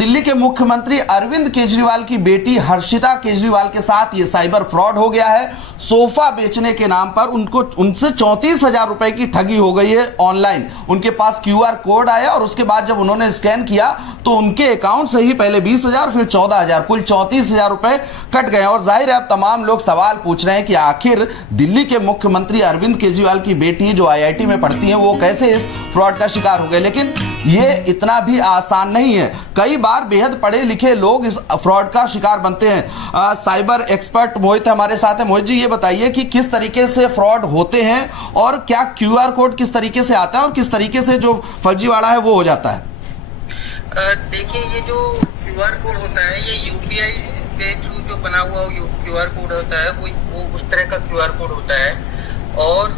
दिल्ली के मुख्यमंत्री अरविंद केजरीवाल की बेटी हर्षिता केजरीवाल के साथ ये साइबर फ्रॉड हो गया है। सोफा बेचने के नाम पर उनसे 34,000 रुपए की ठगी हो गई है ऑनलाइन। उनके पास QR कोड आया और उसके बाद जब उन्होंने स्कैन किया तो उनके अकाउंट से ही पहले 20,000 फिर 14,000 कुल 34,000 रुपए कट गए। और जाहिर है अब तमाम लोग सवाल पूछ रहे हैं कि आखिर दिल्ली के मुख्यमंत्री अरविंद केजरीवाल की बेटी जो IIT में पढ़ती है वो कैसे इस फ्रॉड का शिकार हो गए। लेकिन ये इतना भी आसान नहीं है। कई बार बेहद पढ़े लिखे लोग इस फ्रॉड का शिकार बनते हैं। साइबर एक्सपर्ट मोहित हमारे साथ है। मोहित जी, ये बताइए कि किस तरीके से फ्रॉड होते हैं और क्या QR कोड किस तरीके से आता है और किस तरीके से जो फर्जीवाड़ा है वो हो जाता है। देखिए, ये जो QR कोड होता है ये UPI के थ्रू जो बना हुआ QR कोड होता है वो उस तरह का QR कोड होता है। और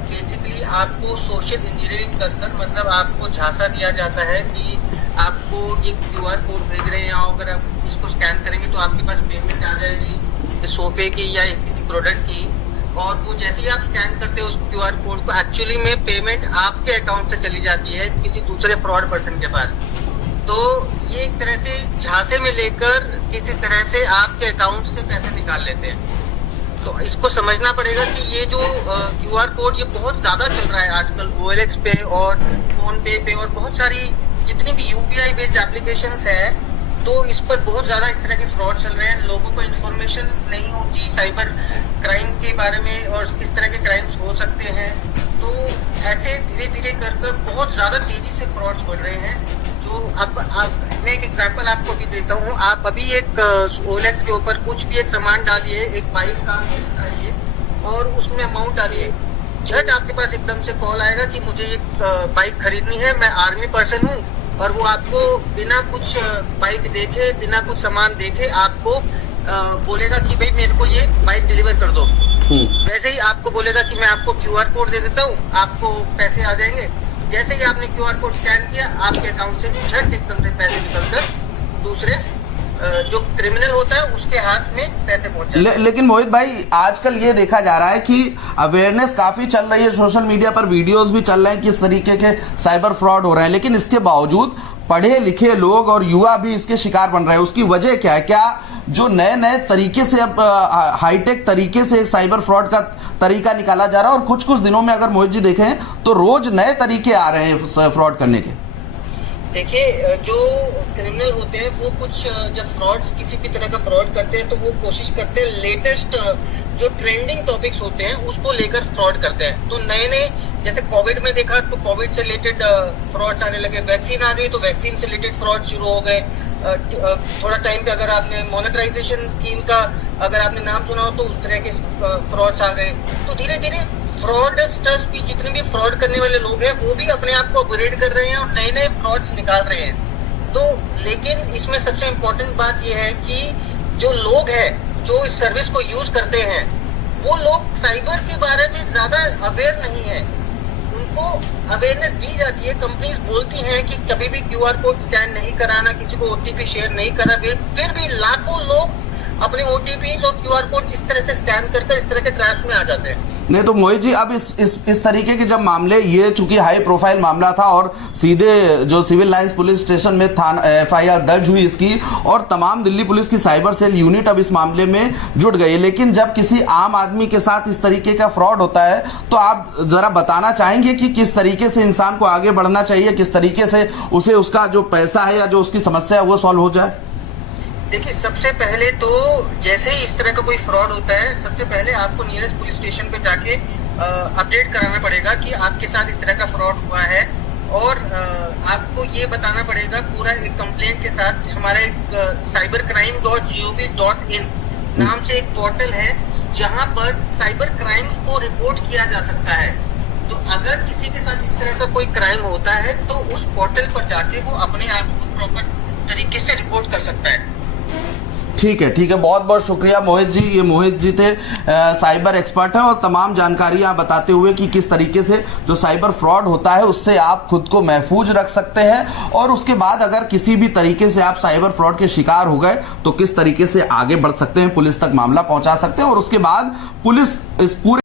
बेसिकली आपको सोशल इंजीनियरिंग कर मतलब आपको झांसा दिया जाता है कि आपको ये QR कोड भेज रहे हैं, अगर आप इसको स्कैन करेंगे तो आपके पास पेमेंट आ जाएगी सोफे की या किसी प्रोडक्ट की। और वो जैसे ही आप स्कैन करते हो उस QR कोड को, एक्चुअली में पेमेंट आपके अकाउंट से चली जाती है किसी दूसरे फ्रॉड पर्सन के पास। तो ये एक तरह से झांसे में लेकर किसी तरह से आपके अकाउंट से पैसे निकाल लेते हैं। तो इसको समझना पड़ेगा कि ये जो QR कोड ये बहुत ज्यादा चल रहा है आजकल OLX पे और फोन पे और बहुत सारी जितनी भी UPI बेस्ड एप्लीकेशंस है, तो इस पर बहुत ज्यादा इस तरह के फ्रॉड चल रहे हैं। लोगों को इन्फॉर्मेशन नहीं होती साइबर क्राइम के बारे में और किस तरह के क्राइम्स हो सकते हैं। तो ऐसे धीरे धीरे कर बहुत ज्यादा तेजी से फ्रॉड्स बढ़ रहे हैं। तो अब मैं एक एग्जांपल आपको भी देता हूँ। आप अभी एक OLX के ऊपर कुछ भी एक सामान डालिए, एक बाइक का डालिए और उसमें अमाउंट डालिए, झट आपके पास एकदम से कॉल आएगा कि मुझे एक बाइक खरीदनी है, मैं आर्मी पर्सन हूँ। और वो आपको बिना कुछ बाइक देखे, बिना कुछ सामान देखे आपको बोलेगा कि भाई मेरे को ये बाइक डिलीवर कर दो। वैसे ही आपको बोलेगा कि मैं आपको QR कोड दे देता हूँ, आपको पैसे आ जाएंगे। जैसे ही आपने QR कोड स्कैन किया, आपके अकाउंट से झट एकदम से पैसे निकलकर दूसरे जो क्रिमिनल होता है उसके हाथ में पैसे पहुंच जाते हैं। लेकिन मोहित भाई, आजकल ये देखा जा रहा है कि अवेयरनेस काफी चल रही है, सोशल मीडिया पर वीडियोस भी चल रहे हैं किस तरीके के साइबर फ्रॉड हो रहे हैं, लेकिन इसके बावजूद पढ़े लिखे लोग और युवा भी इसके शिकार बन रहे हैं। उसकी वजह क्या है? क्या जो नए नए तरीके से अब हाईटेक तरीके से एक साइबर फ्रॉड का तरीका निकाला जा रहा है और कुछ कुछ दिनों में अगर मोहित जी देखें तो रोज नए तरीके आ रहे हैं फ्रॉड करने के। देखिए, जो क्रिमिनल होते हैं वो कुछ जब फ्रॉड किसी भी तरह का फ्रॉड करते हैं तो वो कोशिश करते हैं लेटेस्ट जो ट्रेंडिंग टॉपिक्स होते हैं उसको लेकर फ्रॉड करते हैं। तो नए नए जैसे कोविड में देखा तो कोविड से रिलेटेड फ्रॉड्स आने लगे, वैक्सीन आ गई तो वैक्सीन से रिलेटेड फ्रॉड शुरू हो गए। थोड़ा टाइम पे अगर आपने मोनेटाइजेशन स्कीम का अगर आपने नाम सुना हो तो उस तरह के फ्रॉड्स आ गए। तो धीरे धीरे फ्रॉडस्टर्स भी, जितने भी फ्रॉड करने वाले लोग हैं वो भी अपने आप को अपग्रेड कर रहे हैं और नए नए फ्रॉड्स निकाल रहे हैं। तो लेकिन इसमें सबसे इम्पोर्टेंट बात यह है कि जो लोग हैं जो इस सर्विस को यूज करते हैं वो लोग साइबर के बारे में ज्यादा अवेयर नहीं है। उनको अवेयरनेस दी जाती है, कंपनीज बोलती हैं कि कभी भी QR कोड स्कैन नहीं कराना, किसी को OTP शेयर नहीं करना, फिर भी लाखों लोग अपने OTP और QR कोड इस तरह से स्कैन कर इस तरह के ट्रैप्स में आ जाते हैं। नहीं तो मोहित जी, अब इस तरीके के जब मामले, ये चूंकि हाई प्रोफाइल मामला था और सीधे जो सिविल लाइंस पुलिस स्टेशन में थाना FIR दर्ज हुई इसकी और तमाम दिल्ली पुलिस की साइबर सेल यूनिट अब इस मामले में जुट गई। लेकिन जब किसी आम आदमी के साथ इस तरीके का फ्रॉड होता है तो आप जरा बताना चाहेंगे कि किस तरीके से इंसान को आगे बढ़ना चाहिए, किस तरीके से उसे उसका जो पैसा है या जो उसकी समस्या है वो सॉल्व हो जाए। देखिए, सबसे पहले तो जैसे ही इस तरह का कोई फ्रॉड होता है, सबसे पहले आपको नियरेस्ट पुलिस स्टेशन पे जाके अपडेट कराना पड़ेगा कि आपके साथ इस तरह का फ्रॉड हुआ है। और आपको ये बताना पड़ेगा पूरा एक कंप्लेंट के साथ। हमारा एक cybercrime.gov.in नाम से एक पोर्टल है जहां पर साइबर क्राइम को रिपोर्ट किया जा सकता है। तो अगर किसी के साथ इस तरह का कोई क्राइम होता है तो उस पोर्टल पर जाके वो अपने आप को प्रॉपर तरीके से रिपोर्ट कर सकता है। ठीक है, बहुत बहुत शुक्रिया मोहित जी। ये मोहित जी थे, साइबर एक्सपर्ट हैं और तमाम जानकारियां बताते हुए कि किस तरीके से जो साइबर फ्रॉड होता है उससे आप खुद को महफूज रख सकते हैं और उसके बाद अगर किसी भी तरीके से आप साइबर फ्रॉड के शिकार हो गए तो किस तरीके से आगे बढ़ सकते हैं, पुलिस तक मामला पहुंचा सकते हैं और उसके बाद पुलिस इस पूरे